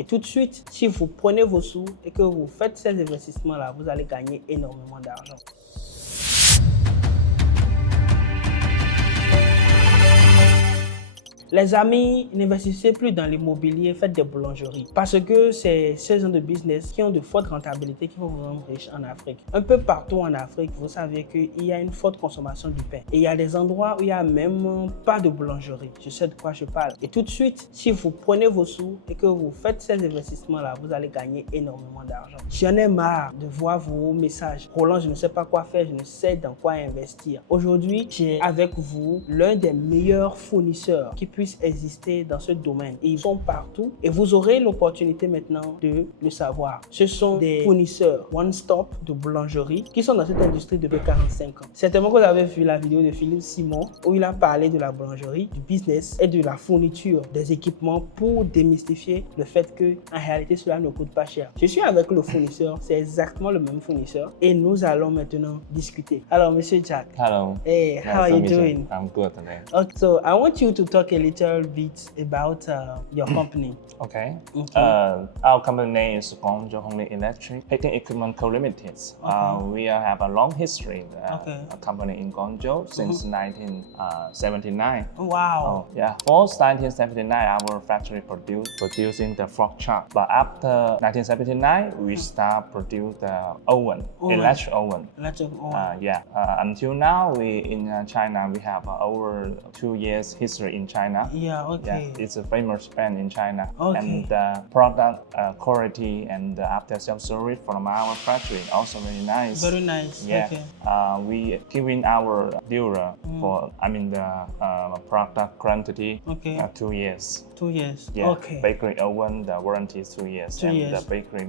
Et tout de suite, si vous prenez vos sous et que vous faites ces investissements-là, vous allez gagner énormément d'argent. Les amis, n'investissez plus dans l'immobilier, faites des boulangeries. Parce que c'est ces genres de business qui ont de fortes rentabilités qui vont vous rendre riche en Afrique. Un peu partout en Afrique, vous savez qu'il y a une forte consommation du pain. Et il y a des endroits où il n'y a même pas de boulangerie. Je sais de quoi je parle. Et tout de suite, si vous prenez vos sous et que vous faites ces investissements-là, vous allez gagner énormément d'argent. J'en ai marre de voir vos messages. Roland, je ne sais pas quoi faire, je ne sais dans quoi investir. Aujourd'hui, j'ai avec vous l'un des meilleurs fournisseurs qui puissent exister dans ce domaine. Et ils sont partout et vous aurez l'opportunité maintenant de le savoir. Ce sont des fournisseurs one-stop de boulangerie qui sont dans cette industrie depuis 45 ans. Certainement que vous avez vu la vidéo de Philippe Simon où il a parlé de la boulangerie, du business et de la fourniture des équipements pour démystifier le fait que en réalité cela ne coûte pas cher. Je suis avec le fournisseur, c'est exactement le même fournisseur et nous allons maintenant discuter. Alors Monsieur Jack. Hello. Hey, how are you doing? I'm good today. Okay, so I want you to talk a little bit about your company. Okay. Our company name is Guangzhou Hongli Electric Heating Equipment Co. Limited. We have a long history. A company in Guangzhou since 1979. Wow. Yeah. First 1979, our factory producing the frog chart. But after 1979, we start produce the oven, electric oven. Electric oven. Until now, we in China we have over 2 years history in China. Yeah. Okay. Yeah, it's a famous brand in China. Okay. And the product quality and the after-sales service from our factory also very nice. Very nice. Yeah. Okay. We giving our dealer for the product quantity 2 years. 2 years. Yeah. Okay. Bakery oven, the warranty is 2 years. 2 years. The bakery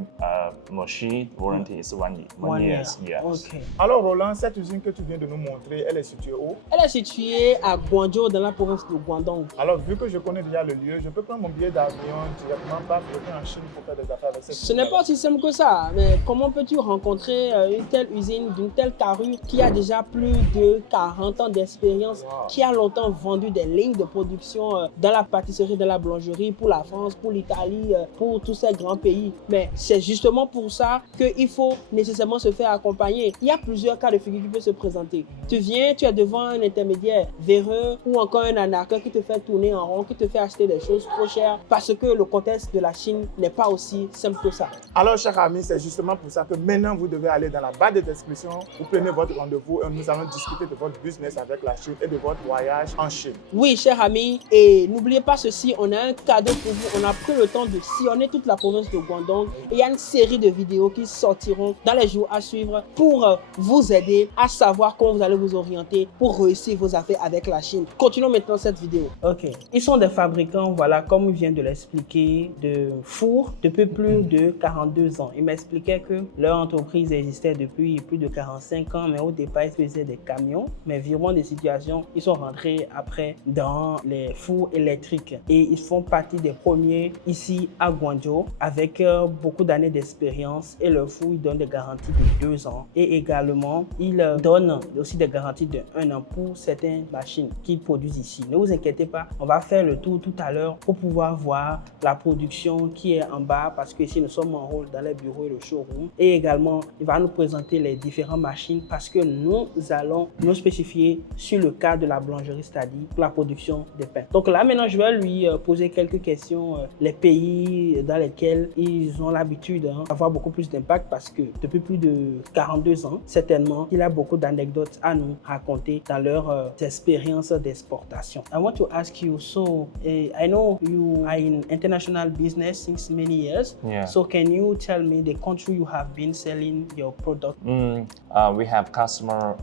machine warranty is 1 year. 1 year. Yes. Okay. Alors Roland, cette usine que tu viens de nous montrer, elle est située où? Elle est située à Guangzhou, dans la province de Guangdong. Alors vu que je connais déjà le lieu, je peux prendre mon billet d'avion directement par en Chine pour faire des affaires avec cette usine. Ce n'est pas aussi simple que ça, mais comment peux-tu rencontrer une telle usine d'une telle carrure qui a déjà plus de 40 ans d'expérience, qui a longtemps vendu des lignes de production dans la pâtisserie, dans la boulangerie, pour la France, pour l'Italie, pour tous ces grands pays. Mais c'est justement pour ça qu'il faut nécessairement se faire accompagner. Il y a plusieurs cas de figure qui peuvent se présenter. Tu viens, tu es devant un intermédiaire véreux ou encore un arnaqueur qui te fait tourner en rond, qui te fait acheter des choses trop chères parce que le contexte de la Chine n'est pas aussi simple que ça. Alors, chers amis, c'est justement pour ça que maintenant vous devez aller dans la barre de description, vous prenez votre rendez-vous et nous allons discuter de votre business avec la Chine et de votre voyage en Chine. Oui, chers amis, et n'oubliez pas ceci, on a un cadeau pour vous. On a pris le temps de sillonner toute la province de Guangdong et il y a une série de vidéos qui sortiront dans les jours à suivre pour vous aider à savoir comment vous allez vous orienter pour réussir vos affaires avec la Chine. Continuons maintenant cette vidéo. Ok, ils sont des fabricants, voilà, comme il vient de l'expliquer, de fours depuis plus de 42 ans. Il m'expliquait que leur entreprise existait depuis plus de 45 ans, mais au départ, ils faisaient des camions. Mais virement des situations, ils sont rentrés après dans les fours électriques. Et ils font partie des premiers ici à Guangzhou avec beaucoup d'années d'expérience. Et leur four, ils donnent des garanties de 2 ans. Et également, ils donnent aussi des garanties de 1 an pour certaines machines qu'ils produisent ici. Ne vous inquiétez pas, on va faire le tour tout à l'heure pour pouvoir voir la production qui est en bas parce que ici nous sommes en rôle dans les bureaux et le showroom. Et également, il va nous présenter les différentes machines parce que nous allons nous spécifier sur le cas de la boulangerie, c'est-à-dire pour la production des pains. Donc là, maintenant, je vais lui poser quelques questions. Les pays dans lesquels ils ont l'habitude d'avoir beaucoup plus d'impact parce que depuis plus de 42 ans, certainement, il a beaucoup d'anecdotes à nous raconter dans leur expérience d'exportation. I want to ask you, so I know you are in international business since many years. Yeah. So can you tell me the country you have been selling your product? We have customer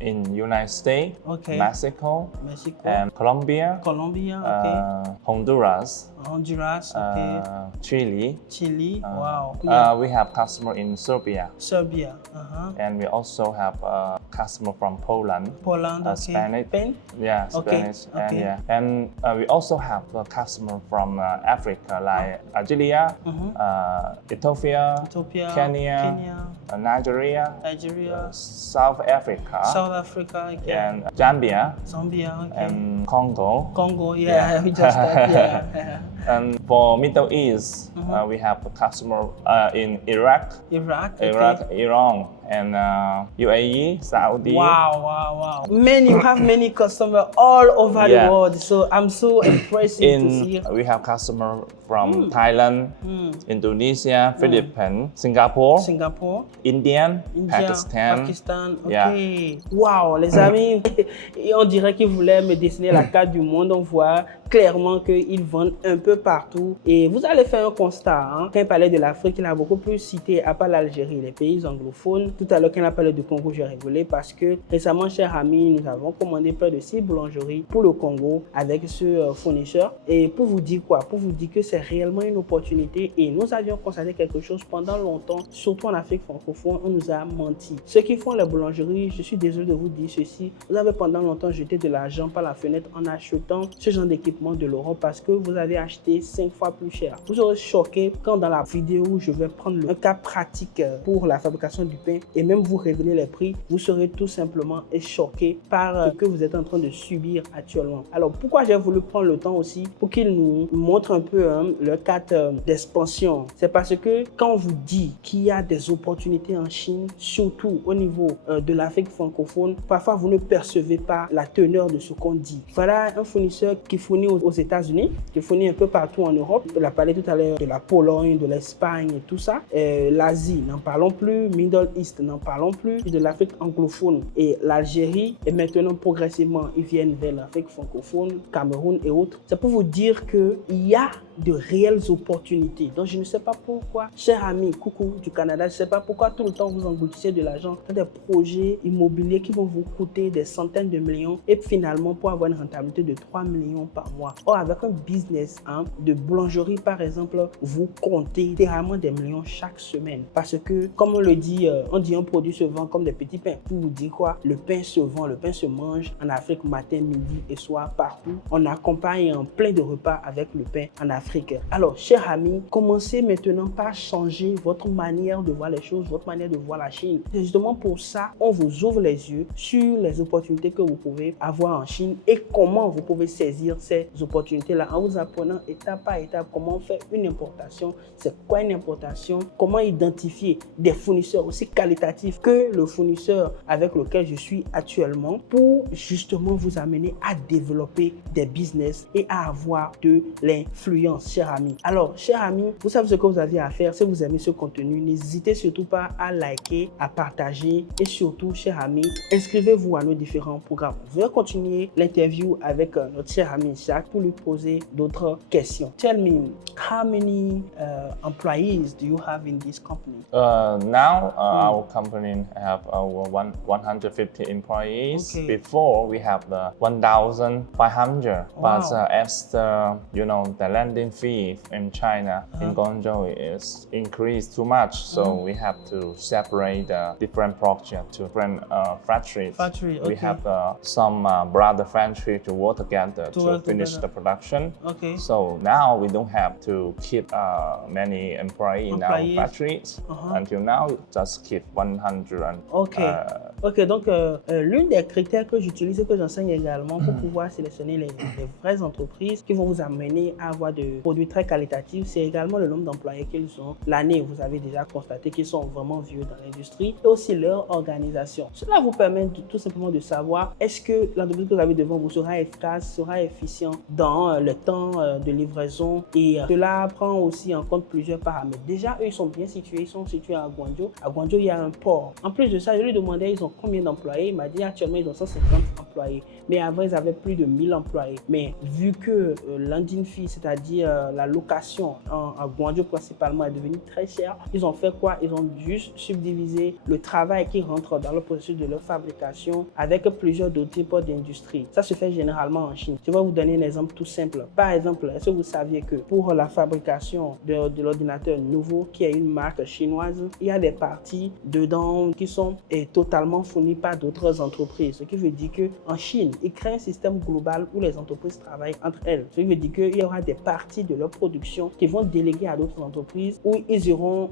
in United States, Mexico, and Colombia, Honduras, Chile. Wow. We have customer in Serbia. And we also have a customer from Poland. Spanish. Spain? Yeah, Spanish. And we also have a customer from Africa, like Algeria, Ethiopia, Kenya, Nigeria, South Africa, and Zambia, Zambia, and Congo. We just started, And for Middle East, we have a customer in Iraq, Iran, and UAE, Saudi. Wow. You have many customers all over the world. So I'm so impressed to see. We have customers from Thailand, Indonesia, Philippines, Singapore, India, Pakistan. Ok. Wow, les amis, on dirait qu'ils voulaient me dessiner la carte du monde. On voit clairement qu'ils vendent un peu partout. Et vous allez faire un constat. Quand il parlait de l'Afrique, il a beaucoup plus cité, à part l'Algérie, les pays anglophones. Tout à l'heure, quand il a parlé du Congo, j'ai rigolé parce que récemment, chers amis, nous avons commandé près de 6 boulangeries pour le Congo avec ce fournisseur. Et pour vous dire quoi? Pour vous dire que c'est réellement une opportunité. Et nous avions constaté quelque chose pendant longtemps, surtout en Afrique francophone, on nous a menti. Ceux qui font les boulangeries, je suis désolé de vous dire ceci, vous avez pendant longtemps jeté de l'argent par la fenêtre en achetant ce genre d'équipement de l'Europe parce que vous avez acheté 5 fois plus cher. Vous serez choqué quand dans la vidéo, je vais prendre un cas pratique pour la fabrication du pain et même vous révéler les prix, vous serez tout simplement choqué par ce que vous êtes en train de subir actuellement. Alors, pourquoi j'ai voulu prendre le temps aussi pour qu'ils nous montrent un peu leur cadre d'expansion? C'est parce que quand on vous dit qu'il y a des opportunités en Chine, surtout au niveau de l'Afrique francophone, parfois vous ne percevez pas la teneur de ce qu'on dit. Voilà un fournisseur qui fournit aux États-Unis, qui fournit un peu partout en Europe. On a parlé tout à l'heure de la Pologne, de l'Espagne et tout ça. L'Asie, n'en parlons plus. Middle East, n'en parlons plus. De l'Afrique anglophone et l'Algérie. Et maintenant, progressivement, ils viennent vers l'Afrique francophone, Cameroun et autres. C'est pour vous dire qu'il y a de réelles opportunités. Donc, je ne sais pas pourquoi, chers amis, coucou du Canada, je ne sais pas pourquoi tout le temps vous engloutissez de l'argent dans des projets immobiliers qui vont vous coûter des centaines de millions et finalement pour avoir une rentabilité de 3 millions par mois. Or, avec un business de boulangerie, par exemple, vous comptez littéralement des millions chaque semaine. Parce que, comme on le dit, on dit un produit se vend comme des petits pains. Pour vous dire quoi? Le pain se vend, le pain se mange en Afrique matin, midi et soir, partout. On accompagne plein de repas avec le pain en Afrique. Alors, chers amis, commencez maintenant par changer votre manière de voir les choses, votre manière de voir la Chine. C'est justement pour ça, on vous ouvre les yeux sur les opportunités que vous pouvez avoir en Chine et comment vous pouvez saisir ces opportunités-là en vous apprenant étape par étape comment faire une importation, c'est quoi une importation, comment identifier des fournisseurs aussi qualitatifs que le fournisseur avec lequel je suis actuellement pour justement vous amener à développer des business et à avoir de l'influence. Chers amis. Alors, chers amis, vous savez ce que vous avez à faire. Si vous aimez ce contenu, n'hésitez surtout pas à liker, à partager et surtout, chers amis, inscrivez-vous à nos différents programmes. Je vais continuer l'interview avec notre cher ami Jacques pour lui poser d'autres questions. Tell me, how many employees do you have in this company? Now, our company have over 150 employees. Okay. Before, we have 1,500. Wow. But as the landing fee in China, in Guangzhou is increased too much, so we have to separate different projects to different factories. Okay. We have some brother factory to work together to finish the production. Okay. So now we don't have to keep many employees in our factories. Until now, just keep 100. Ok, donc l'une des critères que j'utilise et que j'enseigne également pour pouvoir sélectionner les vraies entreprises qui vont vous amener à avoir de produits très qualitatifs, c'est également le nombre d'employés qu'ils ont. L'année, vous avez déjà constaté qu'ils sont vraiment vieux dans l'industrie et aussi leur organisation. Cela vous permet tout simplement de savoir est-ce que l'entreprise que vous avez devant vous sera efficace, sera efficient dans le temps de livraison et cela prend aussi en compte plusieurs paramètres. Déjà, eux, ils sont bien situés, ils sont situés à Guangzhou. À Guangzhou, il y a un port. En plus de ça, je lui demandais ils ont combien d'employés. Il m'a dit actuellement ils ont 150 employés. Mais avant, ils avaient plus de 1000 employés. Mais vu que landing fee, c'est-à-dire la location à Guangzhou principalement est devenue très chère, ils ont fait quoi? Ils ont juste subdivisé le travail qui rentre dans le processus de leur fabrication avec plusieurs autres types d'industries. Ça se fait généralement en Chine. Je vais vous donner un exemple tout simple. Par exemple, est-ce que vous saviez que pour la fabrication de l'ordinateur nouveau, qui est une marque chinoise, il y a des parties dedans qui sont totalement fournies par d'autres entreprises. Ce qui veut dire que en Chine, ils créent un système global où les entreprises travaillent entre elles. Ce qui veut dire qu'il y aura des parties de leur production qui vont déléguer à d'autres entreprises où ils iront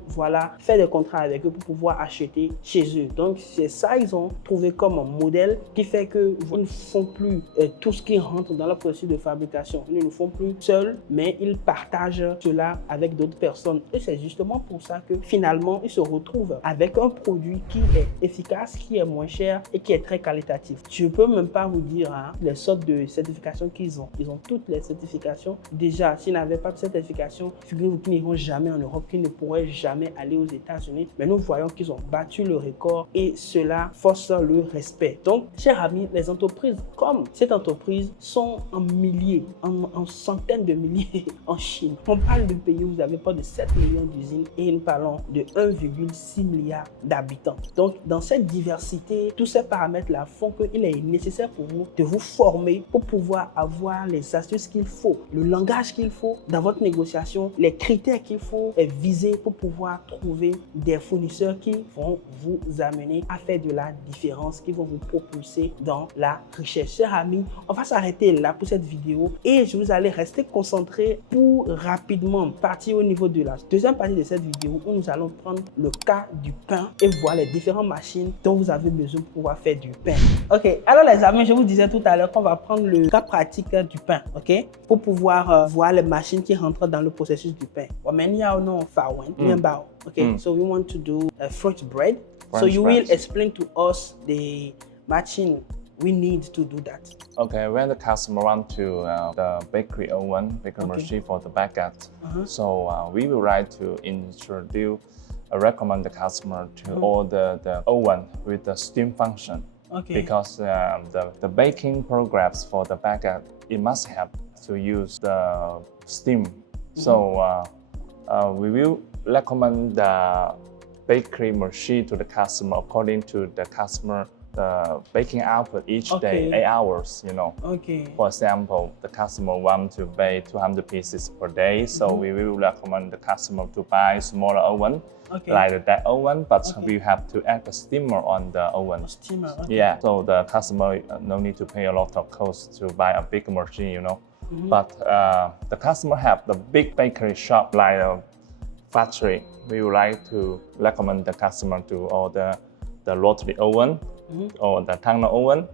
faire des contrats avec eux pour pouvoir acheter chez eux. Donc c'est ça ils ont trouvé comme un modèle qui fait qu'ils ne font plus tout ce qui rentre dans le processus de fabrication. Ils ne le font plus seuls, mais ils partagent cela avec d'autres personnes. Et c'est justement pour ça que finalement, ils se retrouvent avec un produit qui est efficace, qui est moins cher et qui est très qualitatif. Je ne peux même pas vous dire les sortes de certifications qu'ils ont. Ils ont toutes les certifications. Déjà, s'ils n'avaient pas de certification, figurez-vous qu'ils n'iront jamais en Europe, qu'ils ne pourraient jamais aller aux États-Unis. Mais nous voyons qu'ils ont battu le record et cela force le respect. Donc, chers amis, les entreprises comme cette entreprise sont en milliers, en centaines de milliers en Chine. On parle de pays où vous avez pas de 7 millions d'usines et nous parlons de 1,6 milliard d'habitants. Donc, dans cette diversité, tous ces paramètres-là font qu'il est nécessaire pour vous de vous former pour pouvoir avoir les astuces qu'il faut, le langage qu'il faut dans votre négociation, les critères qu'il faut viser pour pouvoir trouver des fournisseurs qui vont vous amener à faire de la différence, qui vont vous propulser dans la richesse. Chers amis, on va s'arrêter là pour cette vidéo et je vous allez rester concentré pour rapidement partir au niveau de la deuxième partie de cette vidéo où nous allons prendre le cas du pain et voir les différentes machines dont vous avez besoin pour pouvoir faire du pain. Ok, alors les amis, je vous disais tout à l'heure qu'on va prendre le cas pratique du pain, ok, pour pouvoir voir les machines qui rentrent dans le processus du pain. Okay, so we want to do a French bread. So you will explain to us the machine we need to do that. Okay, when the customer wants to the bakery oven, machine for the baguette, so we will like to introduce, recommend the customer to order the oven with the steam function. Okay. Because the baking programs for the baguette, it must have to use the steam. So we will recommend the bakery machine to the customer according to the customer the baking output each day, 8 hours, you know. Okay. For example, the customer wants to bake 200 pieces per day, so we will recommend the customer to buy smaller oven, like that oven, but we have to add a steamer on the oven. Steamer, yeah, so the customer no need to pay a lot of cost to buy a big machine, you know. But the customer have the big bakery shop like a factory. We would like to recommend the customer to order the rotary oven or the tunnel oven,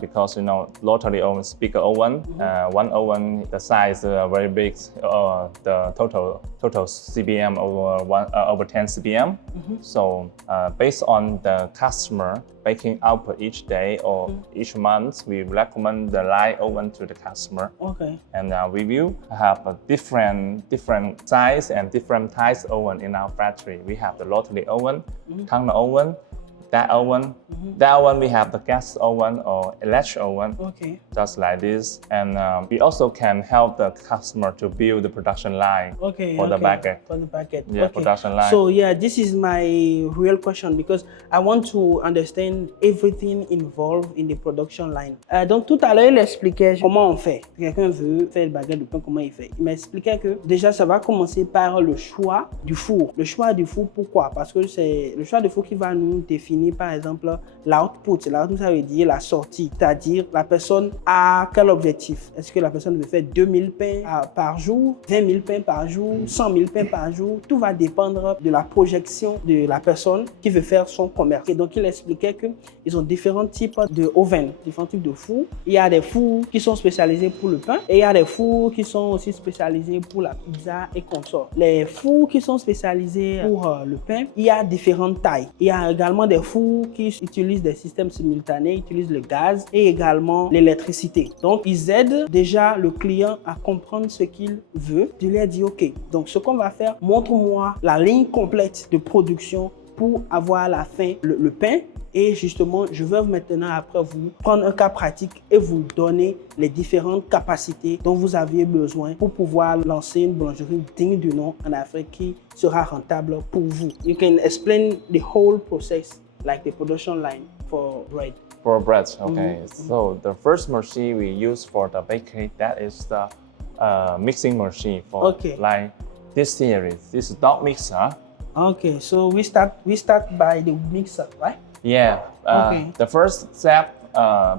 because you know rotary oven is bigger oven. One oven the size very big. The total CBM over 10 CBM. So based on the customer baking output each day or each month, we recommend the light oven to the customer. Okay. And we will have a different size and different types oven in our factory. We have the rotary oven, tunnel oven. That oven, we have the gas oven or electric oven, just like this. And we also can help the customer to build the production line for the baguette. For the baguette. Yeah, production line. So yeah, this is my real question because I want to understand everything involved in the production line. Donc tout à l'heure, il expliquait comment on fait. Quelqu'un veut faire le baguette de pain, comment il fait. Il m'expliquait que déjà, ça va commencer par le choix du four. Le choix du four, pourquoi? Parce que c'est le choix du four qui va nous définir par exemple l'output. L'output, ça veut dire la sortie, c'est-à-dire la personne a quel objectif. Est-ce que la personne veut faire 2000 pains par jour, 20 000 pains par jour, 100 000 pains par jour? Tout va dépendre de la projection de la personne qui veut faire son commerce. Et donc il expliquait qu'ils ont différents types de oven, différents types de fours. Il y a des fours qui sont spécialisés pour le pain et il y a des fours qui sont aussi spécialisés pour la pizza et consorts. Les fours qui sont spécialisés pour le pain, il y a différentes tailles. Il y a également des fours qui utilisent des systèmes simultanés, utilisent le gaz et également l'électricité. Donc, ils aident déjà le client à comprendre ce qu'il veut. Je lui ai dit, OK, donc ce qu'on va faire, montre-moi la ligne complète de production pour avoir à la fin le pain. Et justement, je vais maintenant après vous prendre un cas pratique et vous donner les différentes capacités dont vous aviez besoin pour pouvoir lancer une boulangerie digne du nom en Afrique qui sera rentable pour vous. You can explain the whole process, like the production line for bread. For bread, okay. So the first machine we use for the bakery, that is the mixing machine for like this series. This is dog mixer. Okay, so we start by the mixer, right? Yeah. The first step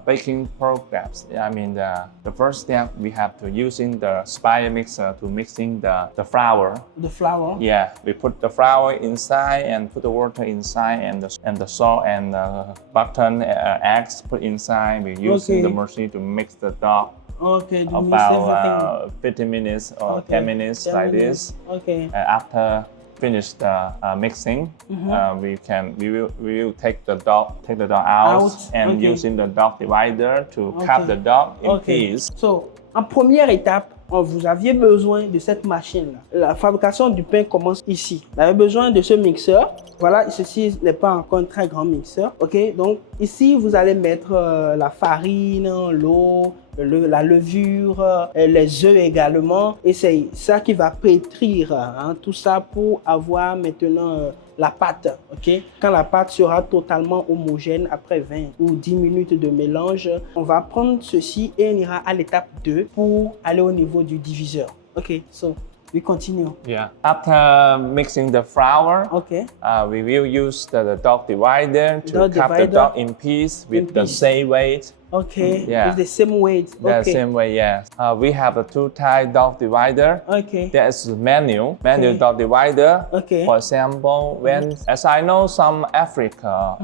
baking programs. I mean, the first step we have to using the spiral mixer to mixing the flour. The flour. Yeah, we put the flour inside and put the water inside and the salt and button eggs put inside. We using the machine to mix the dough. Okay, about 15 minutes or 10 minutes 10 like minutes. this. Okay. After finish the mixing, we will take the dough out and using the dough divider to cut the dough in piece. So, en première étape, vous aviez besoin de cette machine-là. La fabrication du pain commence ici. Vous avez besoin de ce mixeur. Voilà, ceci n'est pas encore un très grand mixeur. Ok, donc ici, vous allez mettre la farine, l'eau, la levure, les œufs également. Et c'est ça qui va pétrir tout ça pour avoir maintenant la pâte. Ok, quand la pâte sera totalement homogène après 20 ou 10 minutes de mélange, on va prendre ceci et on ira à l'étape 2 pour aller au niveau du diviseur. Ok, so we continue. Yeah. After mixing the flour, we will use the dough divider to cut the dough in piece with the same weight. Okay, with the same weight. The same way, yes. We have a two-type dough divider. Okay. There is manual dough divider. Okay. For example, as I know, some Africa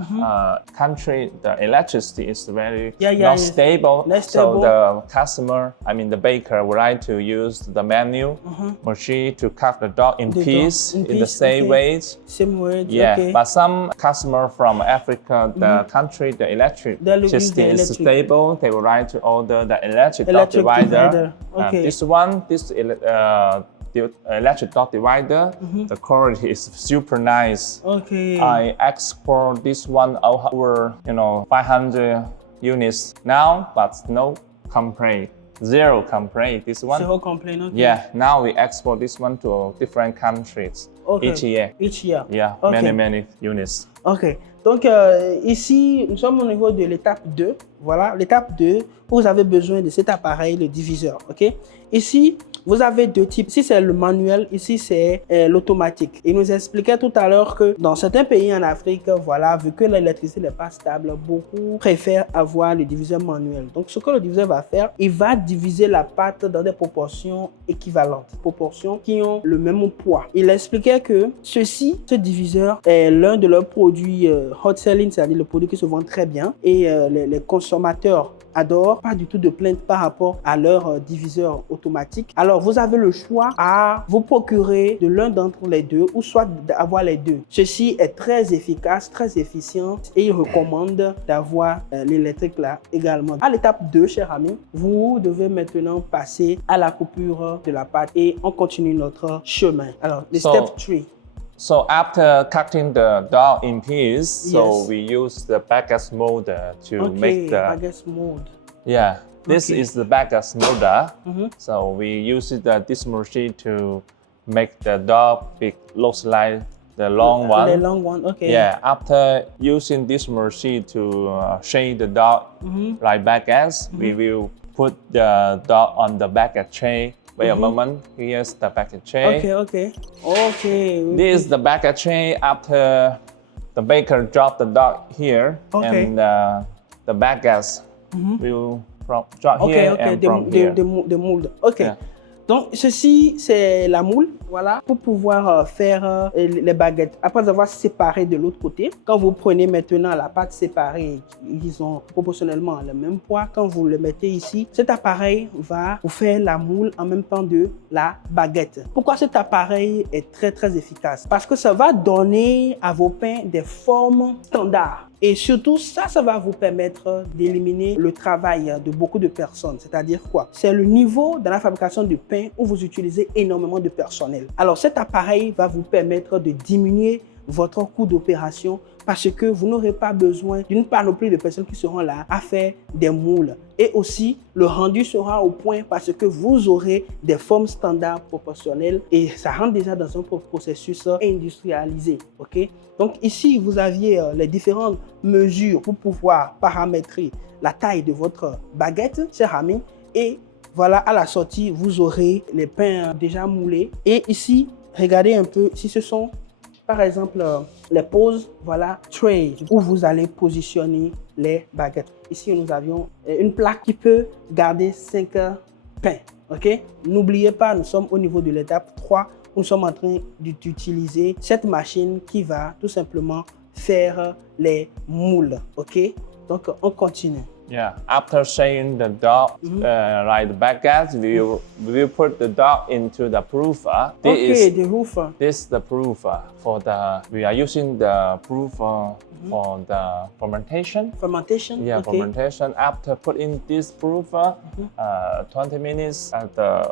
country, the electricity is very not stable. So the customer, I mean the baker, would like to use the manual machine to cut the dough in piece in the same weight. Same weight. Yeah, but some customer from Africa, the country, the electricity is stable. They would like to order the electric dough divider. Okay. This electric dough divider, the quality is super nice. Okay. I export this one over 500 units now, but no complaint. Zero complaint. This one. Zero complaint. Okay. Yeah. Now we export this one to different countries each year. Each year. Yeah. Many units. Ok. Donc ici, nous sommes au niveau de l'étape 2. Voilà, l'étape 2, vous avez besoin de cet appareil, le diviseur. Ok. Ici, vous avez deux types. Ici, c'est le manuel. Ici, c'est l'automatique. Il nous expliquait tout à l'heure que dans certains pays en Afrique, voilà, vu que l'électricité n'est pas stable, beaucoup préfèrent avoir le diviseur manuel. Donc, ce que le diviseur va faire, il va diviser la pâte dans des proportions équivalentes, proportions qui ont le même poids. Il expliquait que ce diviseur est l'un de leurs produits hot selling, c'est-à-dire le produit qui se vend très bien et les consommateurs adorent, pas du tout de plainte par rapport à leur diviseur automatique. Alors, vous avez le choix à vous procurer de l'un d'entre les deux ou soit d'avoir les deux. Ceci est très efficace, très efficient et il recommande d'avoir l'électrique là également. À l'étape 2, cher ami, vous devez maintenant passer à la coupure de la pâte et on continue notre chemin. Alors, le step 3. So after cutting the dough in piece, so we use the baguette molder to make the baguette mold. Yeah, this is the baguette molder. So we use this machine to make the dough big, looks like the long one. The long one, okay. Yeah, after using this machine to shape the dough like baguettes, we will put the dough on the baguette tray. Wait a moment, here's the baguette tray. Okay. This is the baguette tray after the baker dropped the dough here and the baguettes will drop here and from here. The mold. Okay. Yeah. Donc, ceci, c'est la moule, voilà, pour pouvoir faire les baguettes. Après avoir séparé de l'autre côté, quand vous prenez maintenant la pâte séparée, ils ont proportionnellement le même poids, quand vous le mettez ici, cet appareil va vous faire la moule en même temps de la baguette. Pourquoi cet appareil est très, très efficace? Parce que ça va donner à vos pains des formes standards. Et surtout, ça va vous permettre d'éliminer le travail de beaucoup de personnes. C'est-à-dire quoi? C'est le niveau dans la fabrication de pain où vous utilisez énormément de personnel. Alors, cet appareil va vous permettre de diminuer votre coût d'opération parce que vous n'aurez pas besoin d'une panoplie de personnes qui seront là à faire des moules. Et aussi, le rendu sera au point parce que vous aurez des formes standards proportionnelles et ça rentre déjà dans un processus industrialisé. Ok? Donc ici, vous aviez les différentes mesures pour pouvoir paramétrer la taille de votre baguette, cher ami. Et voilà, à la sortie, vous aurez les pains déjà moulés. Et ici, regardez un peu, si ce sont par exemple, les poses, voilà, tray, où vous allez positionner les baguettes. Ici, nous avions une plaque qui peut garder 5 pains. OK? N'oubliez pas, nous sommes au niveau de l'étape 3. Nous sommes en train d'utiliser cette machine qui va tout simplement faire les moules. OK? Donc, on continue. Yeah, after saying the dough, like the baguettes, we will put the dough into the proofer. The roofer. This is the proofer for we are using the proofer for the fermentation. Fermentation? Yeah, okay. fermentation. After putting this proofer, 20 minutes, the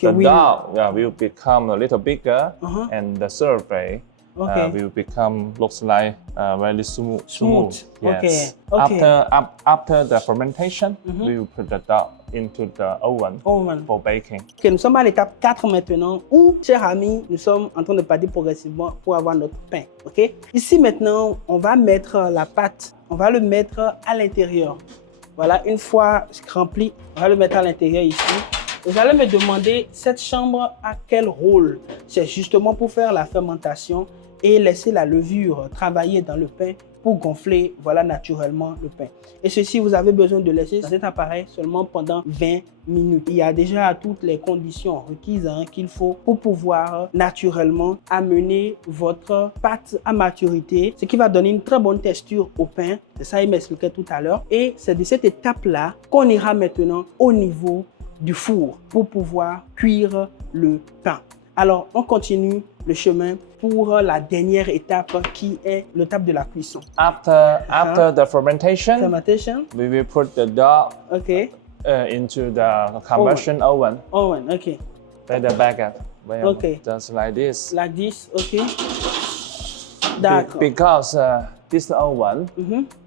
dough will become a little bigger, and the surface will become looks like very smooth. Yes. Okay. After the fermentation, we will put the dough into the oven for baking. Okay, nous sommes à l'étape 4 maintenant où, chers amis, nous sommes en train de partir progressivement pour avoir notre pain. Ok? Ici maintenant, on va mettre la pâte, on va le mettre à l'intérieur. Voilà, une fois rempli, on va le mettre à l'intérieur ici. Vous allez me demander, cette chambre a quel rôle? C'est justement pour faire la fermentation et laisser la levure travailler dans le pain pour gonfler, voilà, naturellement le pain. Et ceci, vous avez besoin de laisser cet appareil seulement pendant 20 minutes. Il y a déjà toutes les conditions requises qu'il faut pour pouvoir naturellement amener votre pâte à maturité, ce qui va donner une très bonne texture au pain. C'est ça, il m'expliquait tout à l'heure. Et c'est de cette étape-là qu'on ira maintenant au niveau du four pour pouvoir cuire le pain. Alors, on continue le chemin pour la dernière étape qui est l'étape de la cuisson. After the fermentation, we will put the dough into the conversion oven. Okay. By the baguette. Just like this. Like this, okay. D'accord. Because this oven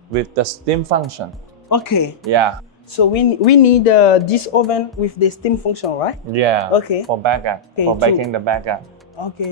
with the steam function. Okay. Yeah. So we need this oven with the steam function, right? Yeah. Okay. For baguette, for baking the baguette. Ok.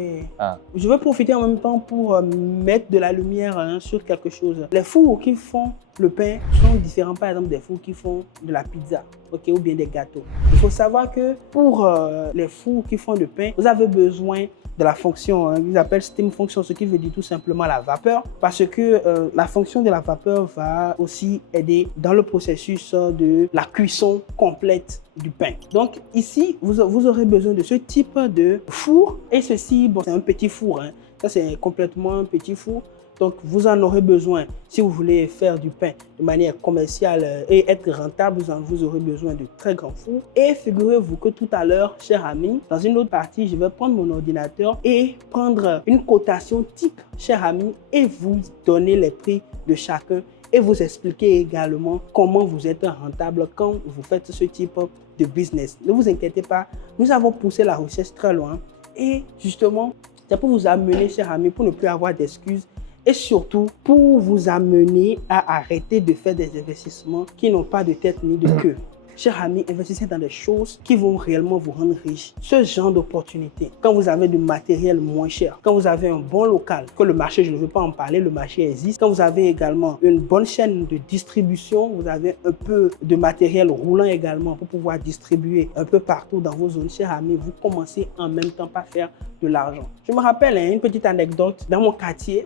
Je vais profiter en même temps pour mettre de la lumière sur quelque chose. Les fours qui font le pain sont différents, par exemple, des fours qui font de la pizza, ou bien des gâteaux. Il faut savoir que pour les fours qui font le pain, vous avez besoin de la fonction, ils appellent steam function, ce qui veut dire tout simplement la vapeur, parce que la fonction de la vapeur va aussi aider dans le processus de la cuisson complète du pain. Donc ici, vous aurez besoin de ce type de four, et ceci, bon, c'est un petit four, ça c'est complètement un petit four. Donc, vous en aurez besoin si vous voulez faire du pain de manière commerciale et être rentable. Vous aurez besoin de très grands fours. Et figurez-vous que tout à l'heure, chers amis, dans une autre partie, je vais prendre mon ordinateur et prendre une cotation type, chers amis, et vous donner les prix de chacun et vous expliquer également comment vous êtes rentable quand vous faites ce type de business. Ne vous inquiétez pas, nous avons poussé la recherche très loin et justement, c'est pour vous amener, chers amis, pour ne plus avoir d'excuses. Et surtout, pour vous amener à arrêter de faire des investissements qui n'ont pas de tête ni de queue. Chers amis, investissez dans des choses qui vont réellement vous rendre riche. Ce genre d'opportunité, quand vous avez du matériel moins cher, quand vous avez un bon local, que le marché, je ne veux pas en parler, le marché existe. Quand vous avez également une bonne chaîne de distribution, vous avez un peu de matériel roulant également pour pouvoir distribuer un peu partout dans vos zones. Chers amis, vous commencez en même temps par faire de l'argent. Je me rappelle une petite anecdote dans mon quartier.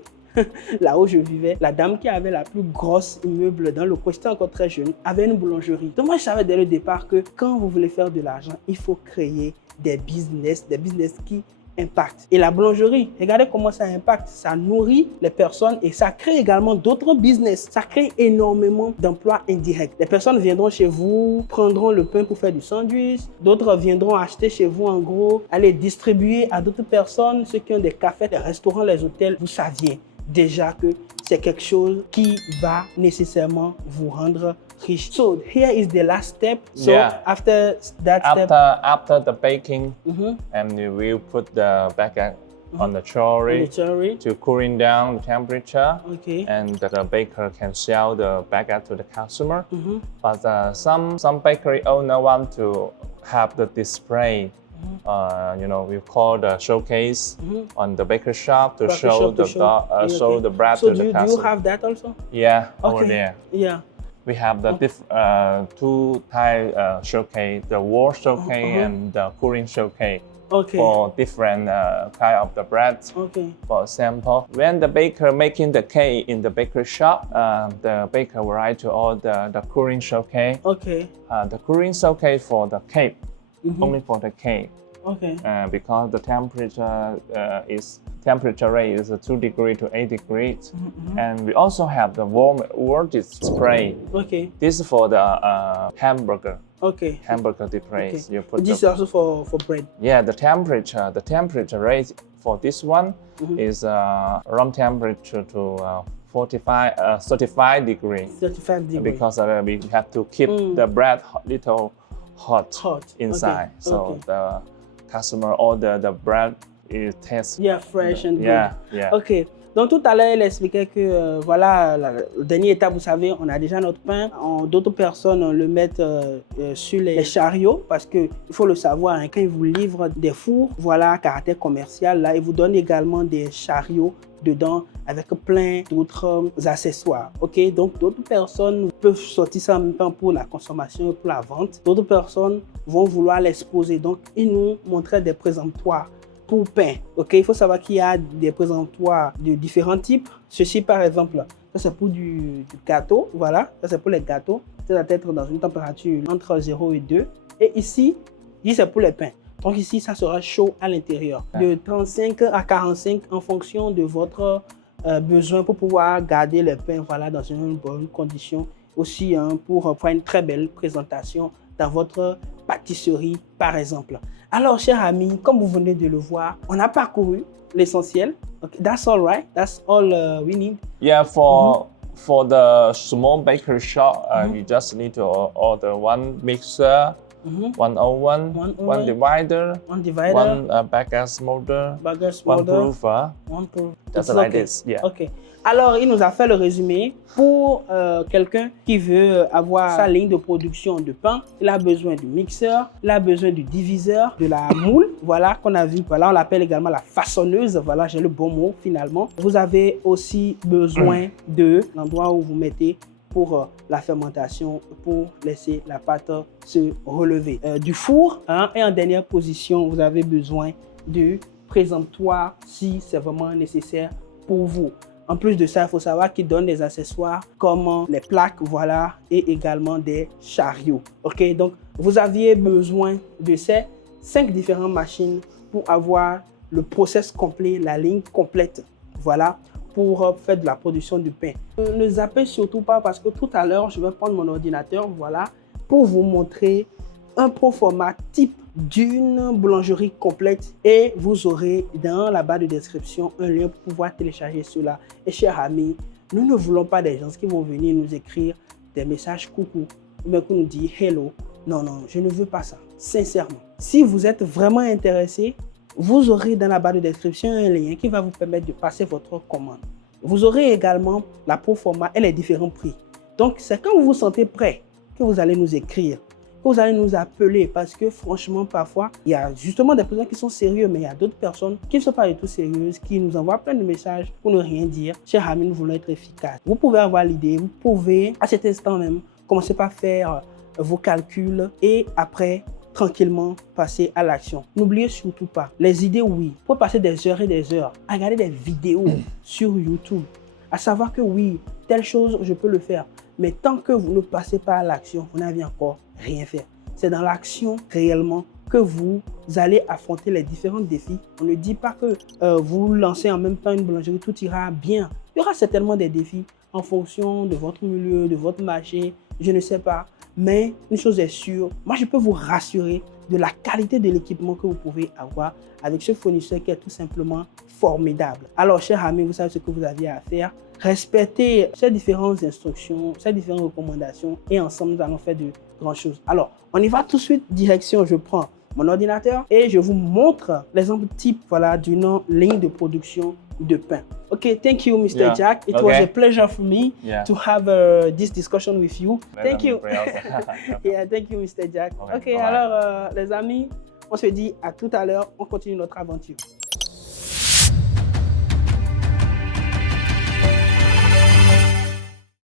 Là où je vivais, la dame qui avait la plus grosse immeuble dans le coin, j'étais encore très jeune, avait une boulangerie. Donc moi, je savais dès le départ que quand vous voulez faire de l'argent, il faut créer des business qui impactent. Et la boulangerie, regardez comment ça impacte. Ça nourrit les personnes et ça crée également d'autres business. Ça crée énormément d'emplois indirects. Les personnes viendront chez vous, prendront le pain pour faire du sandwich. D'autres viendront acheter chez vous en gros, aller distribuer à d'autres personnes, ceux qui ont des cafés, des restaurants, les hôtels. Vous saviez déjà que c'est quelque chose qui va nécessairement vous rendre riche. So here is the last step. So after that step, after the baking, and we will put the baguette on the chorley to cooling down the temperature. Okay. And the baker can sell the baguette to the customer. But some bakery owner want to have the display. We call the showcase on the baker shop to show the bread to the customer. So do you have that also? Yeah, over there. Yeah. We have the two type showcase, the wall showcase and the cooling showcase. Okay. for different kind of the bread. Okay. For example, when the baker making the cake in the bakery shop, the baker will write to all the cooling showcase. Okay. The cooling showcase for the cake, only for the cake. Okay. Because the temperature rate is 2 degrees to 8 degrees. And we also have the warm voltage spray. Okay. This is for the hamburger. Okay. Hamburger display. Okay. You put This is also for bread. yeah, the temperature rate for this one is room temperature to 35 degrees. 35 degrees. Because we have to keep the bread little hot inside. Okay. So Okay. the customer order the bread is tastes. Yeah, fresh and good. Yeah. Ok. Donc tout à l'heure, elle expliquait que voilà, la dernière étape, vous savez, on a déjà notre pain. D'autres personnes le mettent sur les chariots parce qu'il faut le savoir, hein, quand ils vous livrent des fours, voilà, à caractère commercial, là, ils vous donnent également des chariots dedans avec plein d'autres accessoires. Ok, donc d'autres personnes peuvent sortir ça en même temps pour la consommation et pour la vente. D'autres personnes vont vouloir l'exposer. Donc, ils nous montraient des présentoirs pour pain. Ok, il faut savoir qu'il y a des présentoirs de différents types. Ceci, par exemple, ça c'est pour du gâteau. Voilà, ça c'est pour les gâteaux. Ça doit être dans une température entre 0 et 2. Et ici c'est pour les pains. Donc ici, ça sera chaud à l'intérieur. De 35 à 45 en fonction de votre besoin pour pouvoir garder le pain voilà, dans une bonne condition. Aussi pour faire une très belle présentation dans votre pâtisserie, par exemple. Alors, chers amis, comme vous venez de le voir, on a parcouru l'essentiel. Okay, that's all right. That's all we need. Yeah, for the small bakery shop, you just need to order one mixer, one oven, one divider, one baguette molder, one proofer. Just like this. Yeah. Okay. Alors, il nous a fait le résumé. Pour quelqu'un qui veut avoir sa ligne de production de pain, il a besoin du mixeur, il a besoin du diviseur, de la moule, voilà, qu'on a vu. Voilà, on l'appelle également la façonneuse. Voilà, j'ai le bon mot finalement. Vous avez aussi besoin de l'endroit où vous mettez pour la fermentation, pour laisser la pâte se relever. Du four, et en dernière position, vous avez besoin du présentoir si c'est vraiment nécessaire pour vous. En plus de ça, il faut savoir qu'il donne des accessoires comme les plaques, voilà, et également des chariots. Ok, donc vous aviez besoin de ces 5 différentes machines pour avoir le process complet, la ligne complète, voilà, pour faire de la production de pain. Ne zappez surtout pas parce que tout à l'heure, je vais prendre mon ordinateur, voilà, pour vous montrer un proforma type d'une boulangerie complète et vous aurez dans la barre de description un lien pour pouvoir télécharger cela. Et chers amis, nous ne voulons pas des gens qui vont venir nous écrire des messages coucou ou bien qui nous disent hello. Non, je ne veux pas ça, sincèrement. Si vous êtes vraiment intéressé, vous aurez dans la barre de description un lien qui va vous permettre de passer votre commande. Vous aurez également la proforma et les différents prix. Donc, c'est quand vous vous sentez prêt que vous allez nous écrire, que vous allez nous appeler parce que franchement, parfois, il y a justement des personnes qui sont sérieuses, mais il y a d'autres personnes qui ne sont pas du tout sérieuses, qui nous envoient plein de messages pour ne rien dire. Chers amis, nous voulons être efficaces. Vous pouvez avoir l'idée, vous pouvez, à cet instant même, commencer par faire vos calculs et après, tranquillement passer à l'action. N'oubliez surtout pas, les idées, oui, pour passer des heures et des heures à regarder des vidéos sur YouTube, à savoir que oui, telle chose, je peux le faire. Mais tant que vous ne passez pas à l'action, vous n'avez encore rien fait. C'est dans l'action réellement que vous allez affronter les différents défis. On ne dit pas que vous lancez en même temps une boulangerie, tout ira bien. Il y aura certainement des défis en fonction de votre milieu, de votre marché, je ne sais pas. Mais une chose est sûre, moi je peux vous rassurer de la qualité de l'équipement que vous pouvez avoir avec ce fournisseur qui est tout simplement formidable. Alors chers amis, vous savez ce que vous aviez à faire. Respectez ces différentes instructions, ces différentes recommandations et ensemble nous allons faire de grandes choses. Alors on y va tout de suite, direction, je prends mon ordinateur et je vous montre l'exemple type voilà, d'une ligne de production de pain. Okay, thank you, Mr. Jack. It was a pleasure for me to have this discussion with you. Thank you. Yeah, thank you, Mr. Jack. Ok, alors les amis, on se dit à tout à l'heure. On continue notre aventure.